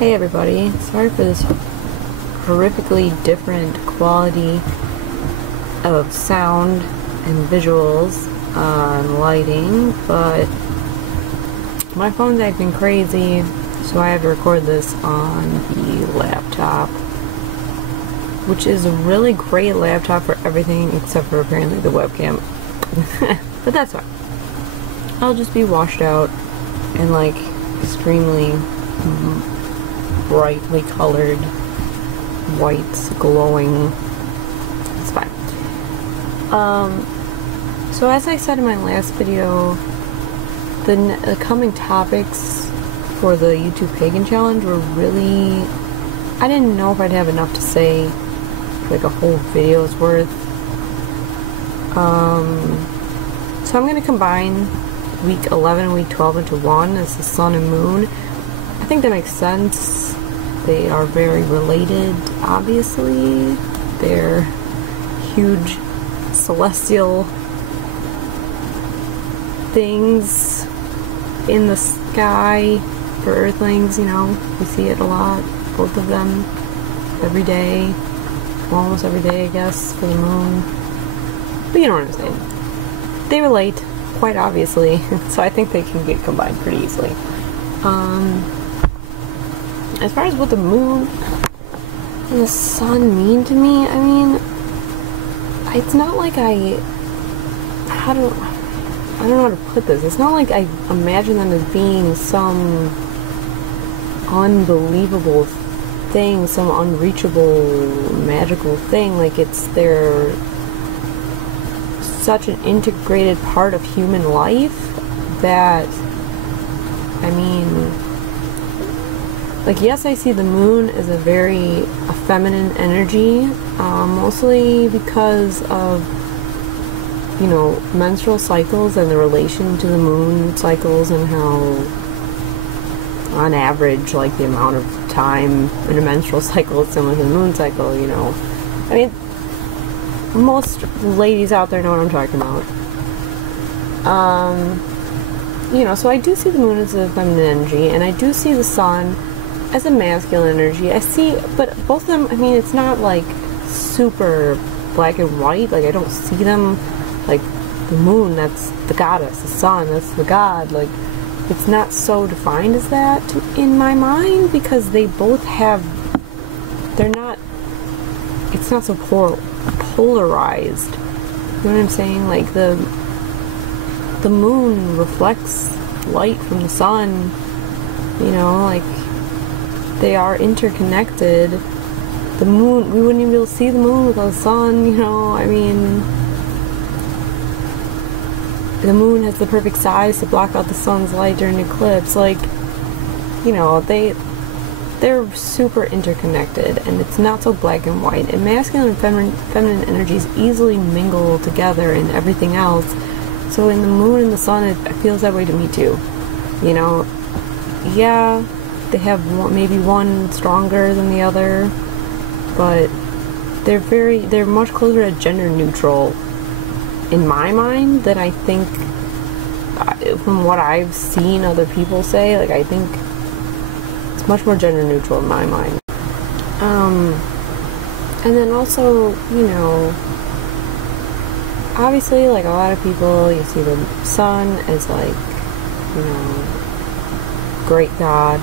Hey everybody, sorry for this horrifically different quality of sound and visuals and lighting, but my phone's acting crazy, so I have to record this on the laptop, which is a really great laptop for everything except for apparently the webcam. But that's fine. I'll just be washed out and like extremely brightly colored, white, glowing. It's fine. So as I said in my last video, the coming topics for the YouTube Pagan challenge were really, I didn't know if I'd have enough to say for like a whole video's worth. So I'm going to combine week 11 and week 12 into one as the sun and moon. I think that makes sense. They are very related, obviously. They're huge celestial things in the sky for Earthlings, you know. We see it a lot, both of them, every day. Well, almost every day, I guess, for the moon. But you know what I'm saying. They relate, quite obviously, so I think they can get combined pretty easily. As far as what the moon and the sun mean to me, I mean, it's not like I don't know how to put this. It's not like I imagine them as being some unbelievable thing, some unreachable, magical thing. Like they're such an integrated part of human life that, I mean, like, yes, I see the moon as a feminine energy, mostly because of, you know, menstrual cycles and the relation to the moon cycles and how, on average, like, the amount of time in a menstrual cycle is similar to the moon cycle, you know. I mean, most ladies out there know what I'm talking about. You know, so I do see the moon as a feminine energy, and I do see the sun as a masculine energy. I see, but both of them, I mean, it's not like super black and white. Like, I don't see them like the moon, that's the goddess, the sun, that's the god. Like, it's not so defined as that in my mind, because they both have, it's not so polarized. You know what I'm saying? Like, the moon reflects light from the sun, you know, like, they are interconnected. The moon, we wouldn't even be able to see the moon without the sun, you know. I mean, the moon has the perfect size to block out the sun's light during an eclipse. Like, you know, they're super interconnected, and it's not so black and white. And masculine and feminine energies easily mingle together in everything else. So in the moon and the sun, it feels that way to me too. You know, yeah, they have maybe one stronger than the other, but they're much closer to gender neutral in my mind than I think, from what I've seen other people say. Like, I think it's much more gender neutral in my mind. And then also, you know, obviously, like, a lot of people, you see the sun as, like, you know, great god,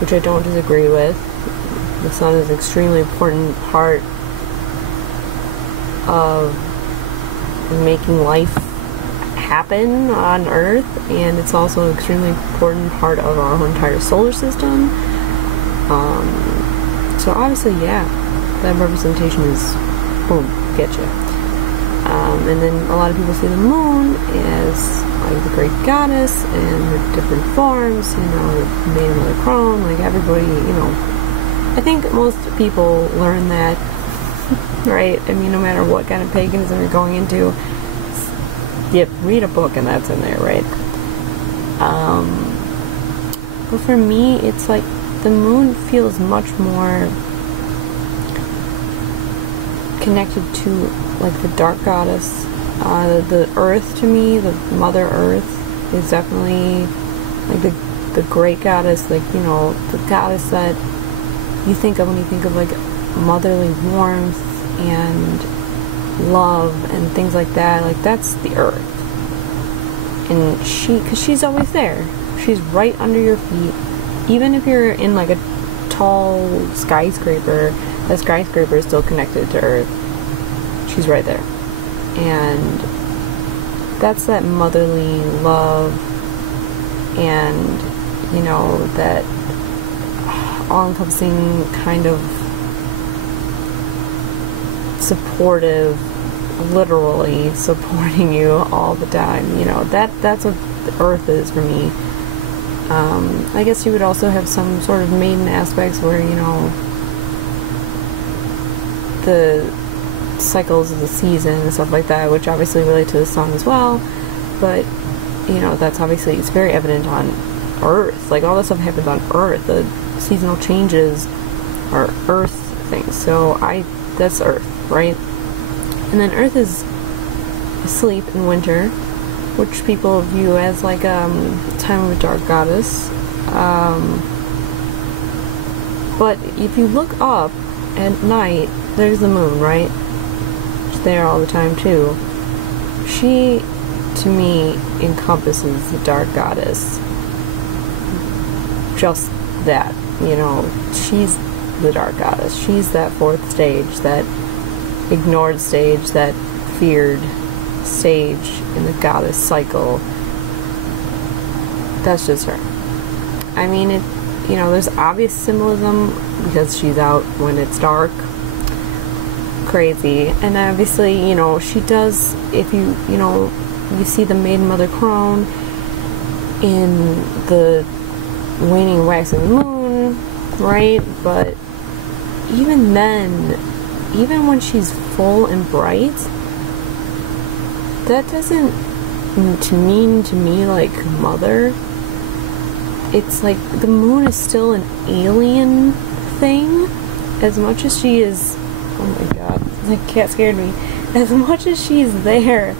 which I don't disagree with. The sun is an extremely important part of making life happen on Earth, and it's also an extremely important part of our entire solar system. So obviously, yeah, that representation is, boom, get you. And then a lot of people see the moon as like the great goddess and her different forms, you know, the maiden of the crone, like everybody, you know. I think most people learn that, right? I mean, no matter what kind of paganism you're going into, you read a book and that's in there, right? But for me, it's like the moon feels much more connected to, like, the dark goddess. The earth, to me, the Mother Earth, is definitely like the the great goddess, like, you know, the goddess that you think of when you think of like motherly warmth and love and things like that. Like, that's the earth. And because she's always there. She's right under your feet. Even if you're in like a tall skyscraper, the skyscraper is still connected to earth. She's right there. And that's that motherly love and, you know, that all-encompassing kind of supportive, literally supporting you all the time. You know, that's what the earth is for me. I guess you would also have some sort of maiden aspects where, you know, the cycles of the season and stuff like that, which obviously relate to the sun as well, but, you know, that's obviously, it's very evident on Earth. Like, all this stuff happens on Earth. The seasonal changes are Earth things. So that's Earth, right? And then Earth is asleep in winter, which people view as like time of a dark goddess. But if you look up at night, there's the moon, right? She's there all the time too. She, to me, encompasses the dark goddess. Just that, you know, she's the dark goddess. She's that fourth stage, that ignored stage, that feared stage in the goddess cycle. That's just her. I mean, it, you know, there's obvious symbolism because she's out when it's dark. Crazy. And obviously, you know, she does, if you know, you see the maiden mother crone in the waning waxing moon, right? But even then, even when she's full and bright, that doesn't mean to me like mother. It's like the moon is still an alien thing. As much as she is, oh my god, the cat scared me. As much as she's there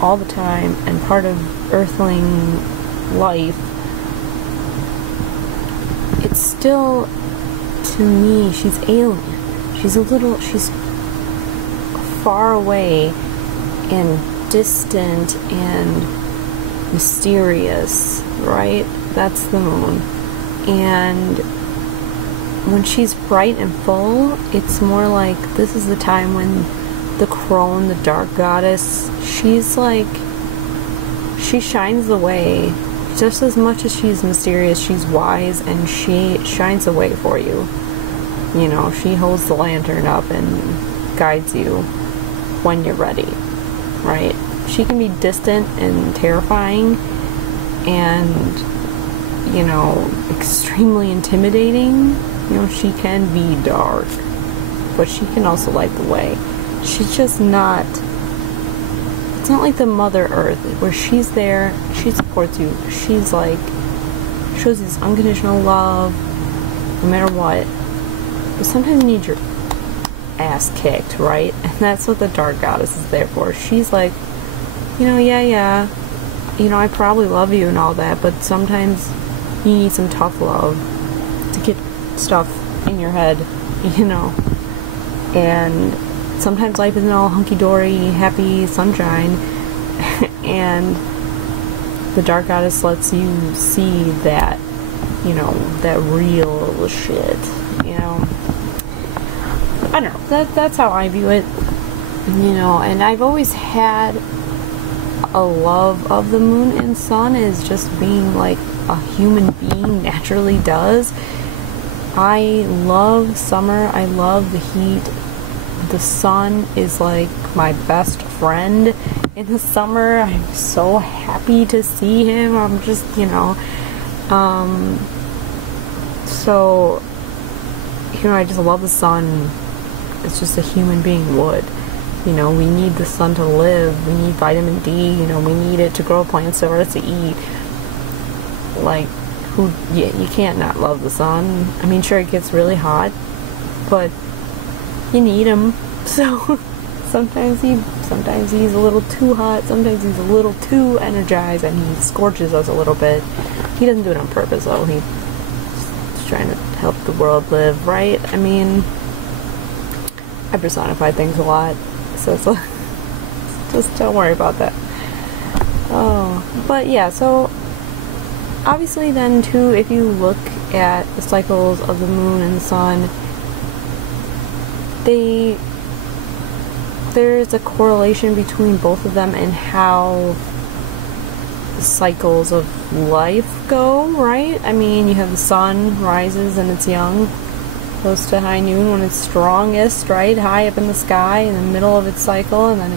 all the time and part of earthling life, it's still, to me, she's alien. She's far away and distant and mysterious, right? That's the moon. And when she's bright and full, it's more like this is the time when the crone, the dark goddess, she's like, she shines the way. Just as much as she's mysterious, she's wise, and she shines the way for you. You know, she holds the lantern up and guides you when you're ready, right? She can be distant and terrifying and, you know, extremely intimidating. You know, she can be dark, but she can also light the way. She's just not, it's not like the Mother Earth, where she's there, she supports you, she's like, shows you this unconditional love, no matter what. But sometimes you need your ass kicked, right? And that's what the dark goddess is there for. She's like, you know, yeah, you know, I probably love you and all that, but sometimes you need some tough love to get stuff in your head, you know. And sometimes life isn't all hunky-dory, happy sunshine, and the dark goddess lets you see that, you know, that real shit, you know. I don't know, that's how I view it, you know. And I've always had a love of the moon and sun as just being like a human being naturally does. I love summer, I love the heat. The sun is like my best friend in the summer. I'm so happy to see him. I'm just, you know, so, you know, I just love the sun. It's just a human being would. You know, we need the sun to live. We need vitamin D. You know, we need it to grow plants for us to eat. Like, you can't not love the sun. I mean, sure, it gets really hot, but you need him. So sometimes he's a little too hot. Sometimes he's a little too energized, and he scorches us a little bit. he doesn't do it on purpose though. He's trying to help the world live, right? I mean, I personify things a lot, so it's like, just don't worry about that. Oh, but yeah, so obviously then too, if you look at the cycles of the moon and the sun, there's a correlation between both of them and how the cycles of life go, right? I mean, you have the sun rises and it's young, goes to high noon when it's strongest, right? High up in the sky in the middle of its cycle, and then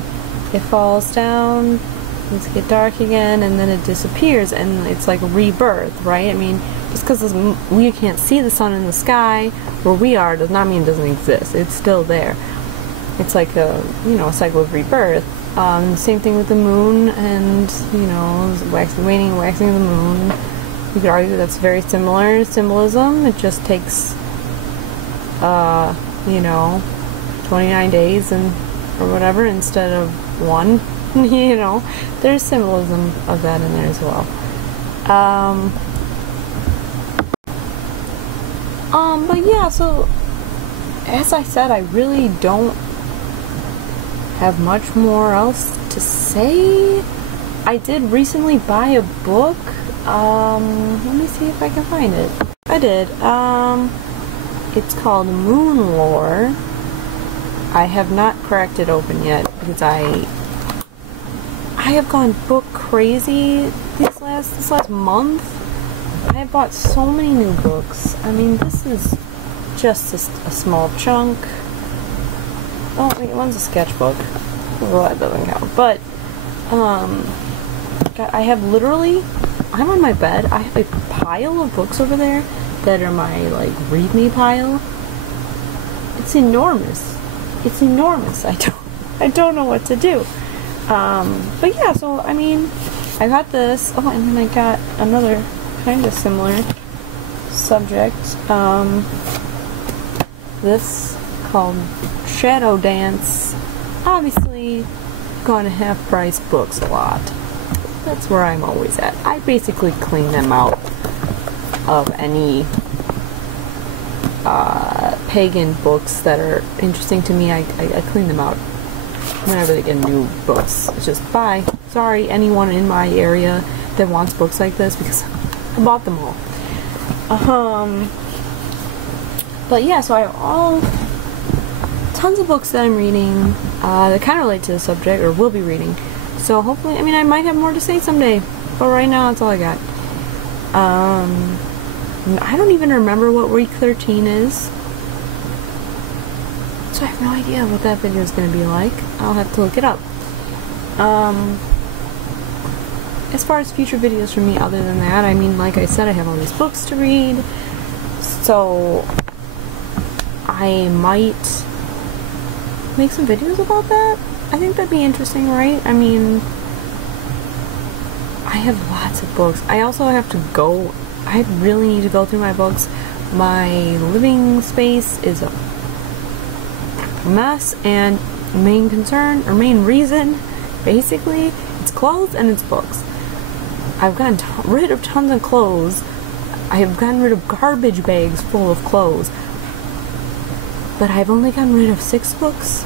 it falls down, it's get dark again, and then it disappears, and it's like rebirth, right? I mean, just because we can't see the sun in the sky where we are does not mean it doesn't exist. It's still there. It's like a, you know, a cycle of rebirth. Same thing with the moon and, you know, waning and waxing of the moon. You could argue that's very similar symbolism. It just takes, you know, 29 days or whatever instead of one. You know, there's symbolism of that in there as well. But yeah, so as I said, I really don't have much more else to say. I did recently buy a book. Let me see if I can find it. I did. It's called Moon Lore. I have not cracked it open yet because I have gone book crazy this last month. I have bought so many new books. I mean, this is just a small chunk. Oh, wait, one's a sketchbook. Well, that doesn't count. But, God, I have literally, I'm on my bed. I have a pile of books over there that are my, like, read-me pile. It's enormous. It's enormous. I don't know what to do. But yeah, so, I mean, I got this. Oh, and then I got another kind of similar subject. This called Shadow Dance. Obviously, gonna have price books a lot. That's where I'm always at. I basically clean them out of any pagan books that are interesting to me. I clean them out whenever they get new books. It's just, bye. Sorry, anyone in my area that wants books like this, because I bought them all. But yeah, so I have tons of books that I'm reading that kind of relate to the subject, or will be reading. So hopefully, I mean, I might have more to say someday, but right now that's all I got. I don't even remember what week 13 is, so I have no idea what that video is going to be like. I'll have to look it up. As far as future videos from me other than that, I mean, like I said, I have all these books to read, so I might make some videos about that. I think that'd be interesting, right? I mean, I have lots of books. I also have to go, I really need to go through my books. My living space is a mess, and main concern, or main reason, basically, it's clothes and it's books. I've gotten rid of tons of clothes. I have gotten rid of garbage bags full of clothes. But I've only gotten rid of 6 books.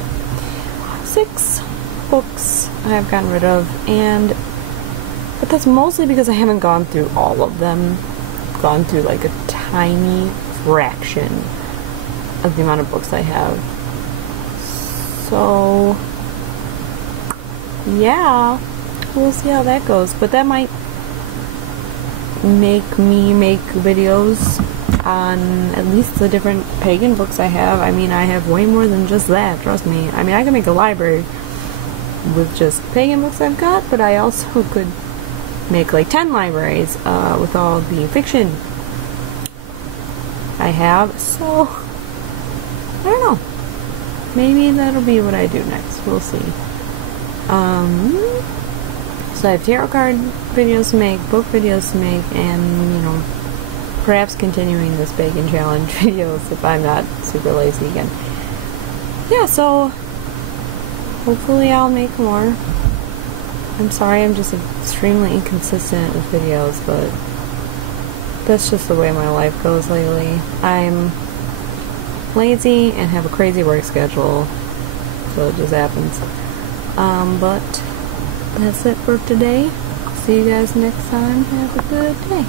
6 books I have gotten rid of, but that's mostly because I haven't gone through all of them. Gone through like a tiny fraction of the amount of books I have. So yeah, we'll see how that goes. But that might make me make videos on at least the different pagan books I have. I mean, I have way more than just that, trust me. I mean, I can make a library with just pagan books I've got, but I also could make like 10 libraries with all the fiction I have. So I don't know, maybe that'll be what I do next. We'll see. So I have tarot card videos to make, book videos to make, and, you know, perhaps continuing this Pagan challenge videos if I'm not super lazy again. Yeah, so hopefully I'll make more. I'm sorry I'm just extremely inconsistent with videos, but that's just the way my life goes lately. I'm lazy and have a crazy work schedule, so it just happens. But that's it for today. See you guys next time. Have a good day.